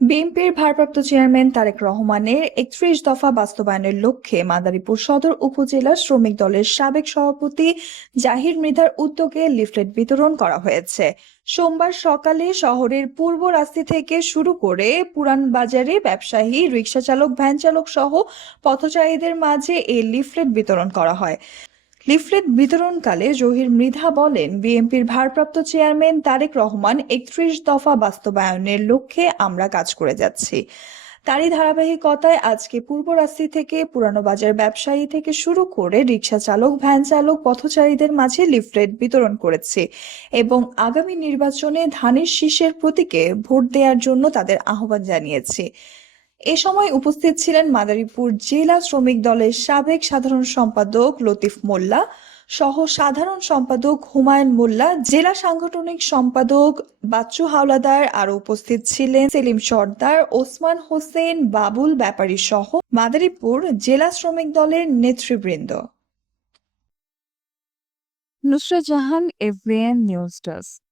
বিএনপির ভারপ্রাপ্ত চেয়ারম্যান তারেক রহমানের ৩১ দফা বাস্তবায়নের লক্ষ্যে মাদারীপুর সদর উপজেলা শ্রমিক দলের সাবেক সভাপতি জাহির মৃধার উদ্যোগে লিফলেট বিতরণ করা হয়েছে। সোমবার সকালে শহরের পূর্ব রাস্তা থেকে শুরু করে পুরান বাজারে ব্যবসায়ী, রিকশা চালক, ভ্যান চালক সহ পথচারীদের মাঝে এই লিফলেট বিতরণ করা হয়। লিফলেট বিতরণকালে জহির মৃধা বলেন, বিএনপির ভারপ্রাপ্ত চেয়ারম্যান তারেক রহমান ৩১ দফা বাস্তবায়নের লক্ষ্যে আমরা কাজ করে যাচ্ছি। তারই ধারাবাহিকতায় আজকে পূর্ব রাস্তা থেকে পুরানো বাজার ব্যবসায়ী থেকে শুরু করে রিকশা চালক, ভ্যান চালক, পথচারীদের মাঝে লিফলেট বিতরণ করেছি এবং আগামী নির্বাচনে ধানের শীষের প্রতীকে ভোট দেওয়ার জন্য তাদের আহ্বান জানিয়েছি। এ সময় উপস্থিত ছিলেন মাদারীপুর জেলা শ্রমিক দলের সাবেক সাধারণ সম্পাদক লতিফ মোল্লা সহ সাধারণ সম্পাদক হুমায়ুন মোল্লা, জেলা সাংগঠনিক সম্পাদক বাচ্চু হাওলাদার। আরো উপস্থিত ছিলেন সেলিম সর্দার, ওসমান হোসেন, বাবুল ব্যাপারী সহ মাদারীপুর জেলা শ্রমিক দলের নেতৃবৃন্দ। Nusrat Jahan, এফবিএন news desk.